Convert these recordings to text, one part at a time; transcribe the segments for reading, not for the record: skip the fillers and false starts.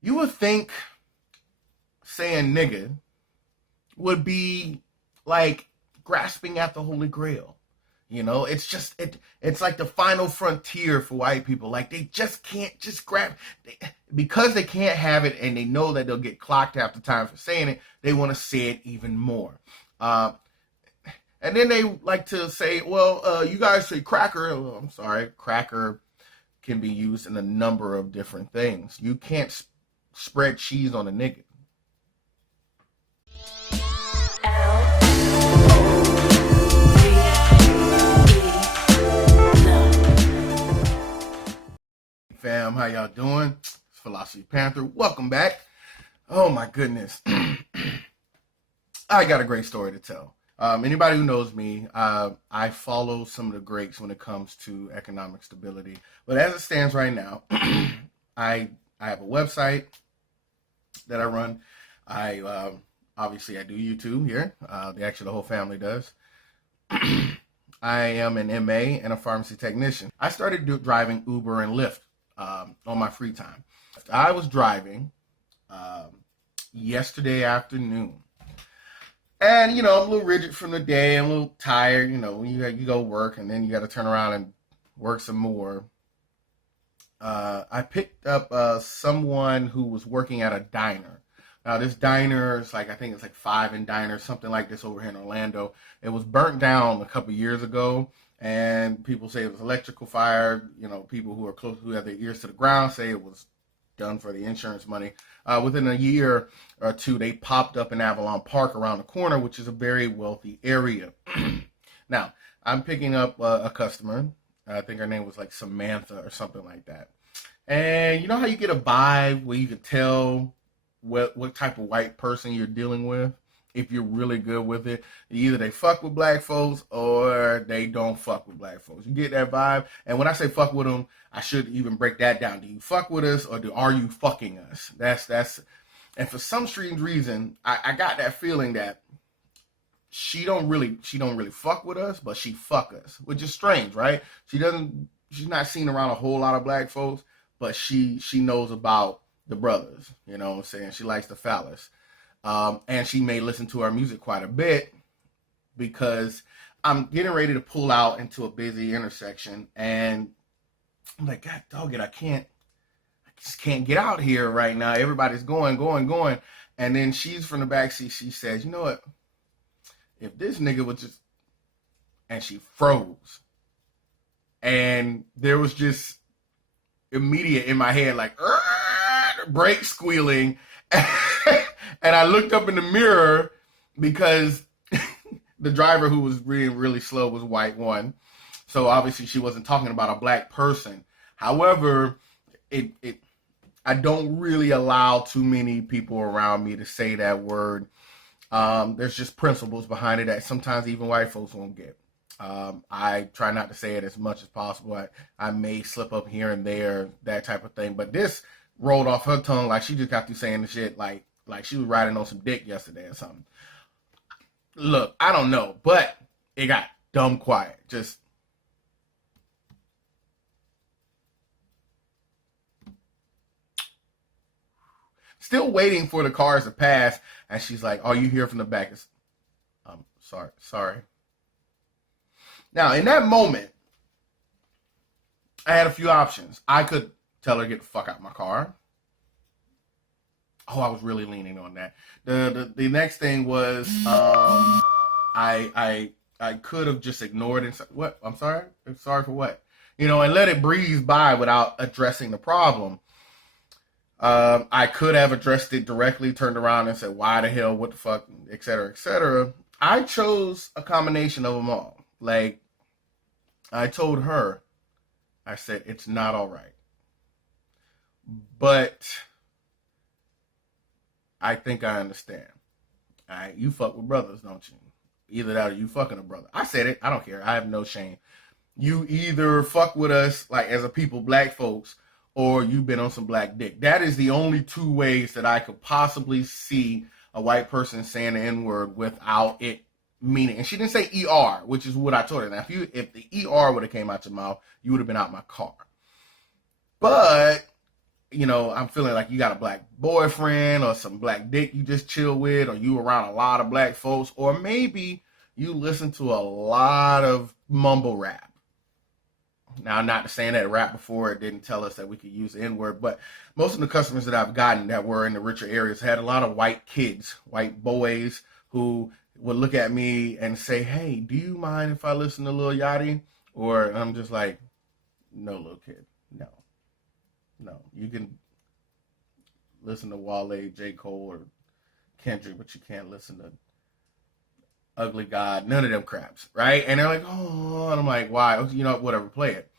You would think saying nigga would be like grasping at the Holy Grail. You know, it's like the final frontier for white people. Like they just can't just grab because they can't have it and they know that they'll get clocked half the time for saying it, they want to say it even more. And then they like to say, well, you guys say cracker. Oh, I'm sorry, cracker can be used in a number of different things. You can't spread cheese on a nigga. Fam, how y'all doing? It's philosophypanther. Welcome back. Oh my goodness. I got a great story to tell. Anybody who knows me, I follow some of the greats when it comes to economic stability. But as it stands right now, I have a website that I run. Obviously I do YouTube here. The whole family does. I am an MA and a pharmacy technician. I started driving Uber and Lyft on my free time. I was driving yesterday afternoon. And, you know, I'm a little rigid from the day. I'm a little tired. You know, you go work and then you got to turn around and work some more. I picked up someone who was working at a diner. Now, this diner is I think it's like Five and Diner, something like this over here in Orlando. It was burnt down a couple years ago. And people say it was electrical fire. You know, people who are close, who have their ears to the ground, say it was done for the insurance money. Within a year or two, they popped up in Avalon Park around the corner, which is a very wealthy area. Now, I'm picking up a customer. I think her name was like Samantha or something like that. And you know how you get a vibe where you can tell what type of white person you're dealing with? If you're really good with it, either they fuck with black folks or they don't fuck with black folks. You get that vibe. And when I say fuck with them, I should even break that down. Do you fuck with us or are you fucking us? That's and for some strange reason, I got that feeling that she don't really fuck with us, but she fuck us, which is strange, right? She's not seen around a whole lot of black folks, but she knows about the brothers, you know what I'm saying? She likes the phallus. And she may listen to our music quite a bit because I'm getting ready to pull out into a busy intersection and I'm like, God dog it, I just can't get out here right now. Everybody's going. And then she's from the backseat. She says, you know what? If this nigga would just, and she froze. And there was just immediate in my head, like, brake squealing. And I looked up in the mirror because the driver who was really, really slow was white one. So obviously she wasn't talking about a black person. However, I don't really allow too many people around me to say that word. There's just principles behind it that sometimes even white folks won't get. I try not to say it as much as possible. I may slip up here and there, that type of thing. But this rolled off her tongue like she just got through saying the shit like she was riding on some dick yesterday or something. Look, I don't know, but it got dumb quiet. Just still waiting for the cars to pass, and she's like, "Are you here from the back?" Sorry. Now, in that moment, I had a few options. I could tell her to get the fuck out of my car. Oh, I was really leaning on that. The next thing was I could have just ignored it. What? I'm sorry? Sorry for what? You know, and let it breeze by without addressing the problem. I could have addressed it directly, turned around and said, why the hell, what the fuck, et cetera, et cetera. I chose a combination of them all. Like, I told her, I said, it's not all right. But I think I understand. All right, you fuck with brothers, don't you? Either that or you fucking a brother. I said it. I don't care. I have no shame. You either fuck with us, like as a people, black folks, or you've been on some black dick. That is the only two ways that I could possibly see a white person saying the N-word without it meaning. And she didn't say ER, which is what I told her. Now, if the ER would have came out your mouth, you would have been out my car. But I'm feeling like you got a black boyfriend or some black dick you just chill with, or you around a lot of black folks, or maybe you listen to a lot of mumble rap. Now, not to saying that rap before it didn't tell us that we could use the N-word, but most of the customers that I've gotten that were in the richer areas had a lot of white kids, white boys, who would look at me and say, hey, do you mind if I listen to Lil Yachty? Or I'm just like, no, little kid, no. You can listen to Wale, J. Cole, or Kendrick, but you can't listen to Ugly God, none of them craps, right? And they're like, oh, and I'm like, why? Whatever, play it.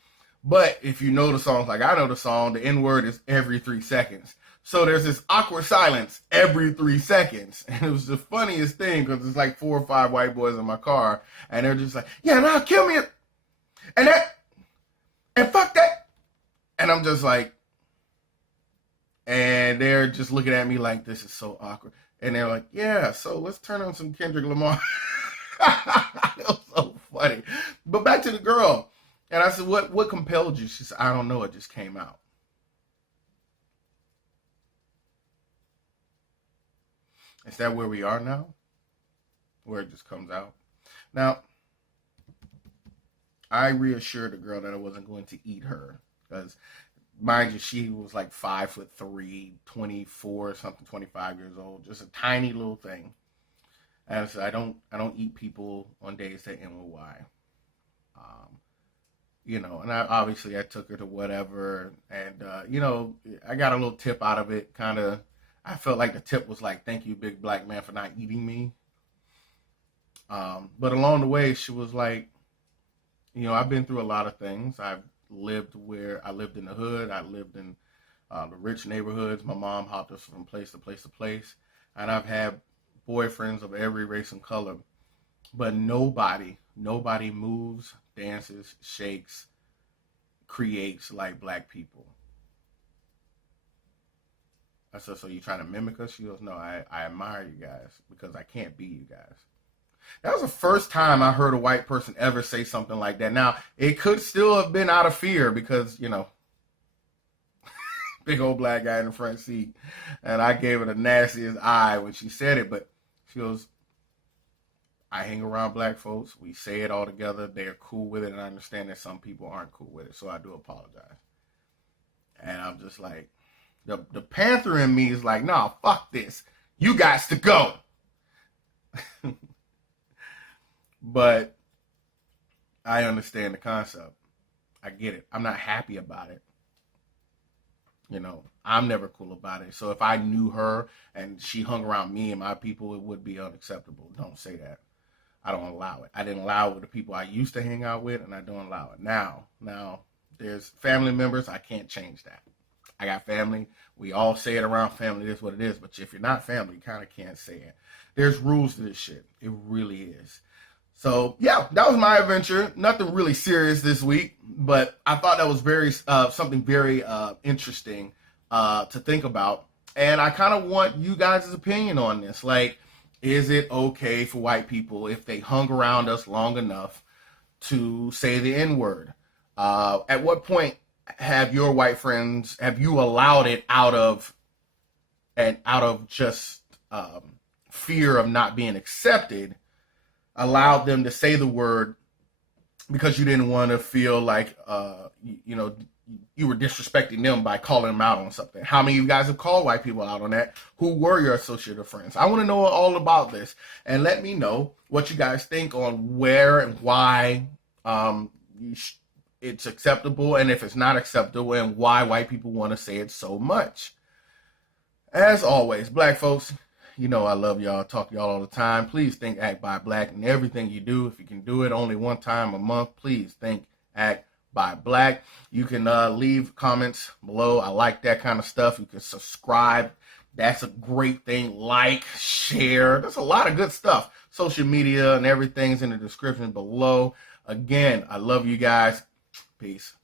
But if you know the songs like I know the song, the N-word is every 3 seconds. So there's this awkward silence every 3 seconds. And it was the funniest thing because it's like 4 or 5 white boys in my car. And they're just like, yeah, now kill me. And that, and fuck that. And I'm just like, and they're just looking at me like, this is so awkward. And they're like, yeah, so let's turn on some Kendrick Lamar. It was so funny. But back to the girl. And I said, what compelled you? She said, I don't know. It just came out. Is that where we are now? Where it just comes out? Now, I reassured the girl that I wasn't going to eat her. Because, mind you, she was like 5'3", 24 something, 25 years old. Just a tiny little thing. And I said, I don't eat people on days that end with Y. And I took her to whatever, and I got a little tip out of it. I felt like the tip was like, thank you, big black man, for not eating me. But along the way, she was like, I've been through a lot of things. I lived in the hood. I lived in the rich neighborhoods. My mom hopped us from place to place to place, and I've had boyfriends of every race and color, but nobody moves, dances, shakes, creates like black people. I said, so you trying to mimic us? She goes, no, I admire you guys because I can't be you guys. That was the first time I heard a white person ever say something like that. Now, it could still have been out of fear because, big old black guy in the front seat. And I gave her the nastiest eye when she said it, but she goes, I hang around black folks. We say it all together. They're cool with it. And I understand that some people aren't cool with it. So I do apologize. And I'm just like, the Panther in me is like, nah, fuck this. You guys to go. But I understand the concept. I get it. I'm not happy about it. I'm never cool about it. So if I knew her and she hung around me and my people, it would be unacceptable. Don't say that. I don't allow it. I didn't allow it with the people I used to hang out with, and I don't allow it now. Now, there's family members. I can't change that. I got family. We all say it around family. It is what it is. But if you're not family, you kind of can't say it. There's rules to this shit. It really is. So, yeah, that was my adventure. Nothing really serious this week, but I thought that was something very interesting to think about. And I kind of want you guys' opinion on this. Like, is it okay for white people, if they hung around us long enough, to say the N-word? At what point have your white friends, have you allowed it out of just fear of not being accepted, allowed them to say the word because you didn't want to feel like, you were disrespecting them by calling them out on something? How many of you guys have called white people out on that? Who were your associate or friends? I want to know all about this, and let me know what you guys think on where and why it's acceptable, and if it's not acceptable, and why white people want to say it so much. As always, black folks, I love y'all. Talk to y'all all the time. Please think, act, buy black in everything you do. If you can do it only one time a month, please think, act, buy black. You can leave comments below. I like that kind of stuff. You can subscribe. That's a great thing. Like, share. There's a lot of good stuff. Social media and everything's in the description below. Again, I love you guys. Peace.